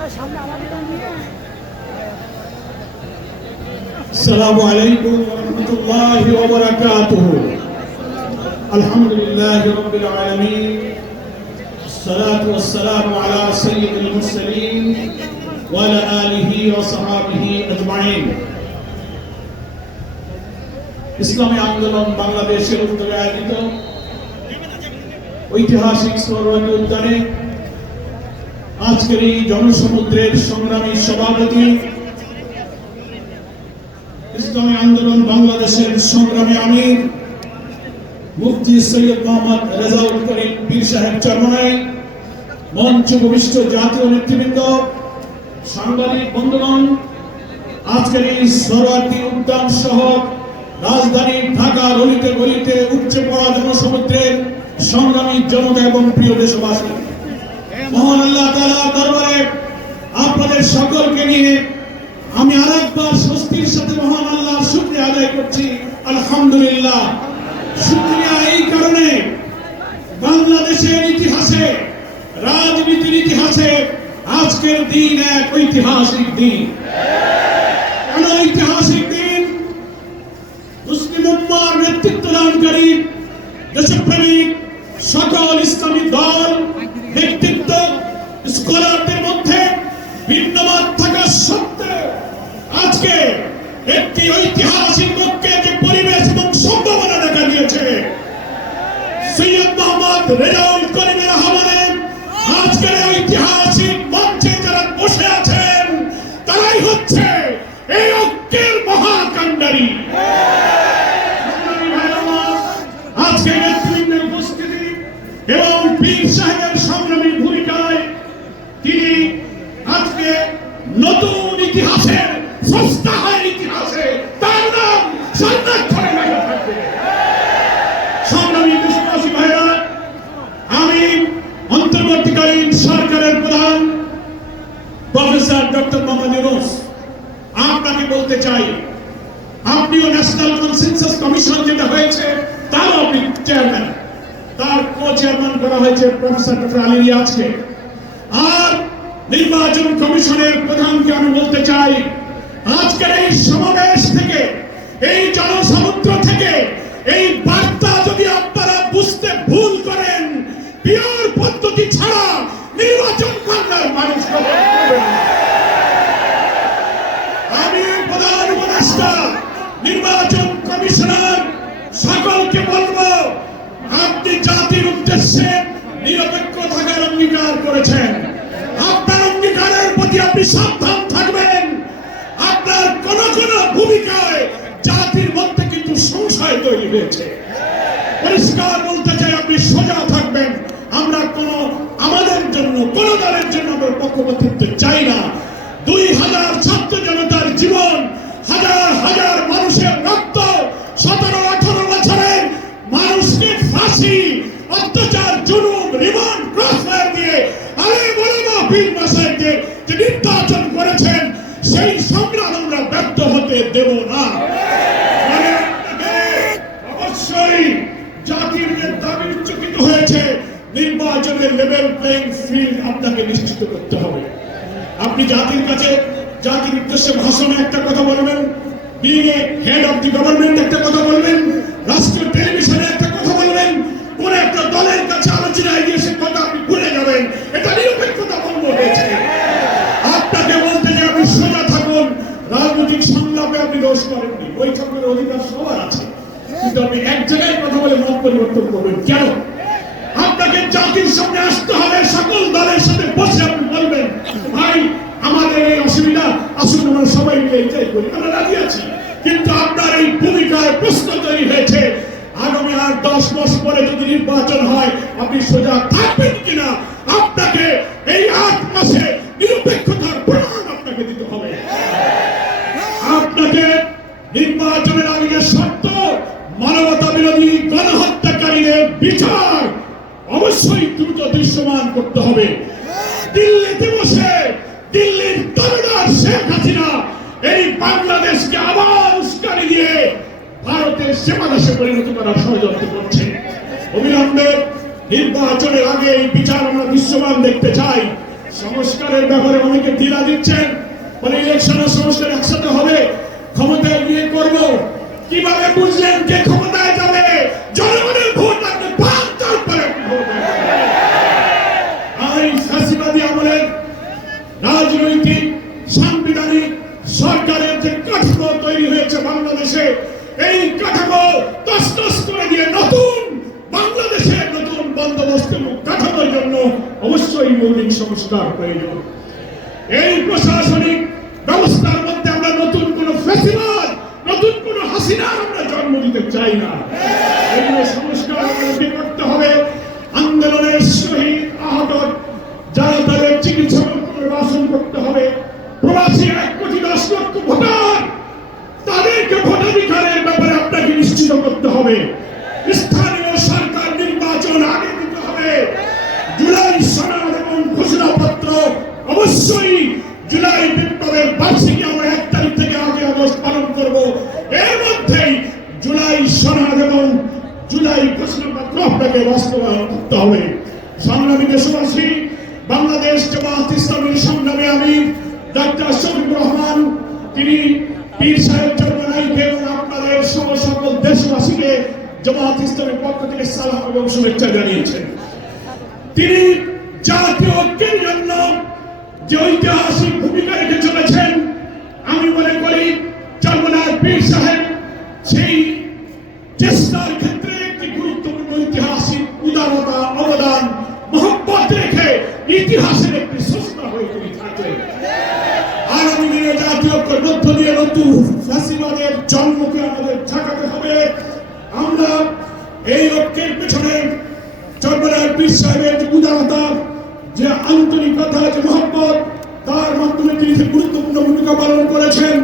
আসসালামু আলাইকুম ওয়া রাহমাতুল্লাহি ওয়া বারাকাতুহু। আলহামদুলিল্লাহি রাব্বিল আলামিন, আসসালাতু ওয়াসসালামু আলা সাইয়্যিদিল মুরসালিন ওয়া আলা আলিহি ওয়া সাহবিহি আজমাইন। ইসলামী আন্দোলন বাংলাদেশের উদ্যোগে আয়োজিত ঐতিহাসিক সোহরাওয়ার্দী উদ্যানে আজকের এই জনসমুদ্রের সংগ্রামী সভাপতি, ইসলামী আন্দোলন বাংলাদেশের সংগ্রামী আমির মুফতি সৈয়দ মোহাম্মদ রেজাউল করিম পীর সাহেব চরমনাই, মঞ্চ উপবিষ্ট জাতীয় নেতৃবৃন্দ, সাংবাদিক বন্ধুগণ, আজকের এই সোহরাওয়ার্দী উদ্যান সহ রাজধানী ঢাকার অলিতে গলিতে উপচে পড়া জনসমুদ্রের সংগ্রামী জনতা এবং প্রিয় দেশবাসী, মহান আল্লাহ তাআলার দরবারে আপনাদের সকলকে নিয়ে আমি আরেকবার স্বস্তির সাথে মহান আল্লাহর শুকরিয়া আদায় করছি। আলহামদুলিল্লাহ। শুকরিয়া এই কারণে, বাংলাদেশের ইতিহাসে, রাজনীতির ইতিহাসে আজকের দিন এক ঐতিহাসিক দিন। কেন ঐতিহাসিক দিন? মুসলিম উম্মাহর নেতৃত্ব দানকারী দেশপ্রেমিক সকল ইসলামী দল, ব্যক্তিত্ব, স্কলারদের মধ্যে ভিন্নমত থাকা সত্ত্বেও আজকে একটি ঐতিহাসিক পক্ষে যে পরিবেশ এবং সম্ভাবনা দেখা দিয়েছে, সৈয়দ মোহাম্মদ রেজাউল করিমের আহ্বানে আজকের ঐতিহাসিক মঞ্চে যারা বসে আছেন তারাই হচ্ছে এই ঐক্যের মহাকাণ্ডারী। আজকে নেতৃত্বের উপস্থিতি এবং পীর সাহেবের সংগ্রামী ভূমিকায় তিনি আজকে নতুন ইতিহাসের সস্তাহার ইতিহাসে তার নাম সংরক্ষণে লেগে থাকবে। সংগ্রামী দেশবাসী ভাইরা, আমি অন্তর্বর্তীকালীন সরকারের প্রধান প্রফেসর ডক্টর মোহাম্মদ ইউনূস আপনাকে বলতে চাই, আপনিও ন্যাশনাল কনসেনসাস কমিশন যেটা হয়েছে তারও আপনি চেয়ারম্যান, তার কো চেয়ারম্যান করা হয়েছে প্রফেসর ডক্টর আলী রিয়াজকে। আর নির্বাচন কমিশনের প্রধানকে আমি বলতে চাই, আজকের এই সমাবেশ থেকে, এই জনসমুদ্র থেকে এই বার্তা যদি আপনারা বুঝতে ভুল করেন, পিওর পদ্ধতি ছাড়া নির্বাচন বাংলার মানুষ আমি প্রধান উপদেষ্টা নির্বাচন কমিশনার সকলকে বলবো, আপনি জাতির উদ্দেশ্যে নিরপেক্ষ থাকার অঙ্গীকার করেছেন। আপনার অঙ্গীকারের প্রতি আপনি সাবধান থাকবেন। আপনার কোন কোন ভূমিকায় জাতির মধ্যে কিন্তু সংশয় তৈরি হয়েছে। পরিষ্কার বলতে চাই, আপনি সোজা থাকবেন। আমরা আমাদের জন্য, কোন দলের জন্য আমরা পক্ষপাতিত্ব চাই না। 2000 ছাত্র জনতার জীবন, হাজার হাজার মানুষের রক্ত, 17-18 বছরের মানুষকে ফাঁসি, অত্যাচার, জুলুম, রিমান্ড, ক্রসফায়ার দিয়ে যে নির্বাচন করেছেন, সেই সংগ্রাম আমরা ব্যর্থ হতে দেব না। অবশ্যই জাতির দাবি উচ্চকিত হয়েছে, নির্বাচনের লেভেল প্লেইং ফিল্ড আপনাকে নিশ্চিত করতে হবে। আপনি জাতির কাছে, জাতির উদ্দেশ্যে ভাষণে একটা কথা বলবেন, being a head of the government একটা কথা বলবেন, রাষ্ট্রীয় টেলিভিশনে একটা কথা বলবেন, কোন একটা দলের কাছে আলোচনায় গিয়ে সে কথা আপনি ভুলে যাবেন। এটা নিরপেক্ষতা ভঙ্গ হয়েছে। আপনাকে বলতে যে আপনি সোজা থাকুন। রাজনৈতিক সংলাপে আপনি দোষ করেননি, বৈঠকের অধিকার সবার আছে, কিন্তু আপনি এক জায়গায় কথা বলে মত পরিবর্তন করবেন কেন? আপনাকে জাতির সামনে আসতে হবে, সকল দলের সাথে বসে আপনি বলবেন, ভাই আমাদের এই অসুবিধা, আসুন আমরা সবাই মিলে এটাই করি, আমরা রাজি আছি। কিন্তু আপনার এই ভূমিকায় প্রশ্ন তৈরি হয়েছে, আগামী আর 10 মাস পরে যদি নির্বাচন হয় আপনি সোজা থাকবেন কিনা? আপনাকে এই 8 মাসে নিরপেক্ষতার প্রমাণ আপনাকে দিতে হবে। আপনাকে নির্বাচনের আগে শর্ত, মানবতা বিরোধী গণহত্যাকারীদের বিচার অবশ্যই দ্রুত দৃশ্যমান করতে হবে। দিল্লিতে বসে দিল্লির তরুণার শেখ হাসিনা এই বাংলাদেশকে আবার উস্কানি দিয়ে ভারতের সেবাদাসে পরিণত করার ষড়যন্ত্র করছে। অবিলম্বে নির্বাচনের আগে এই বিচার আমরা দৃশ্যমান দেখতে চাই। সংস্কারের ব্যাপারে অনেকে দ্বিধা দিচ্ছেন, বলে ইলেকশন আর সংস্কার একসাথে হবে, ক্ষমতায় গিয়ে করব। কিভাবে বুঝলেন কে ক্ষমতায় যাবে? জনগণের ভোট আপনি বাঞ্চাল করে ফাঁসিবাদী আমলের রাজনৈতিক সাংবিধানিক সরকারের যে কাঠামো তৈরি হয়েছে বাংলাদেশে, এই কাঠামো তছনছ করে দিয়ে নতুন বাংলাদেশের নতুন বন্দোবস্ত এবং কাঠামোর জন্য অবশ্যই মৌলিক সংস্কার প্রয়োজন। এই প্রশাসনিক ব্যবস্থার মধ্যে আমরা নতুন কোন ফ্যাসিবাদ, নতুন কোন হাসিনার আমরা জন্ম দিতে চাই না। এগুলো সংস্কার আমাদেরকে করতে হবে। আন্দোলনের শহীদ আহত যারা তাদের চিকিৎসা নির্বাচন করতে হবে। প্রবাসী 1,10,00,000 ভোটার, তাদেরকে ভোটাধিকারের ব্যাপারে আপনাকে নিশ্চিত করতে হবে। স্থানীয় সরকার নির্বাচন আগে দিতে হবে। জুলাই সনদ এবং ঘোষণাপত্র অবশ্যই জুলাই বিপ্লবের বার্ষিকী আমরা 1 তারিখ থেকে 8 আগস্ট পালন করব। এর মধ্যেই জুলাই সনদ এবং জুলাই ঘোষণাপত্র আপনাকে বাস্তবায়ন করতে হবে। সংগ্রামী দেশবাসী, বাংলাদেশ জামাত ইসলামীর সংগ্রামী আমির ডাক্তার শফিকুর রহমান, তিনি পীর সাহেব চরমনাইকে এবং আপনাদের সকল দেশবাসীকে জামাত ইসলামের পক্ষ থেকে সালাম এবং শুভেচ্ছা জানিয়েছেন। তিনি জাতীয় ঐক্যের জন্য যে ঐতিহাসিক ভূমিকা রেখে চলেছেন, আমি মনে করি চরমনাই পীর সাহেব সেই চেষ্টার ক্ষেত্রে একটি গুরুত্বপূর্ণ ঐতিহাসিক উদারতা, অবদান, মহব্বত রেখে ইতিহাসের একটি সস্তা হয়ে তিনি থাকলেন। আগামী দিনে জাতীয় ঐক্যের মধ্য দিয়ে নতুন ফ্যাসিবাদের জন্মকে আমাদের ঠেকাতে হবে। আমরা এই ঐক্যের পেছনে চরমনাই পীর সাহেবের যে উদারতা, যে আন্তরিকতা, যে মহব্বত, তার মাধ্যমে তিনি গুরুত্বপূর্ণ ভূমিকা পালন করেছেন।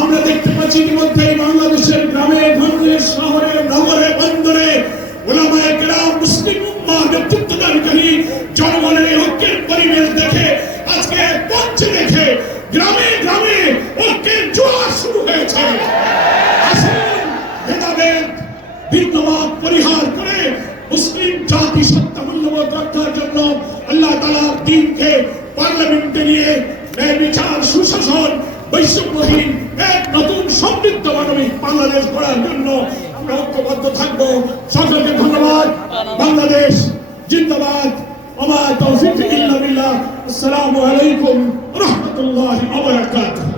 আমরা দেখতে পাচ্ছি ইতিমধ্যে বাংলাদেশের গ্রামে গঞ্জে, শহরে, নগরে, বন্দরে ওলামায়ে কেরাম, মুসলিম উম্মাহর নেতৃত্বদানকারী জনগণের এই ঐক্যের পরিবেশ দেখে, আজকে মঞ্চে দেখে গ্রামে গ্রামে ঐক্যের জোয়ার শুরু হয়েছে। আসুন ভেদাভেদ, ভিন্নমত পরিহার করে মুসলিম জাতি সত্তা মূল্যবোধ রক্ষার জন্য আল্লাহ তাআলার দ্বীনকে পার্লামেন্টে নিয়ে ন্যায় বিচার, সুশাসন, বৈষম্যহীন এক নতুন সমৃদ্ধ মানবিক বাংলাদেশ গড়ার জন্য আমরা ঐক্যবদ্ধ থাকবো। সকলকে ধন্যবাদ। বাংলাদেশ জিন্দাবাদ। ওয়া মা তাওফীক ইল্লা বিল্লাহ। আসসালামু আলাইকুম ওয়া রাহমাতুল্লাহি ওয়া বারাকাতুহু।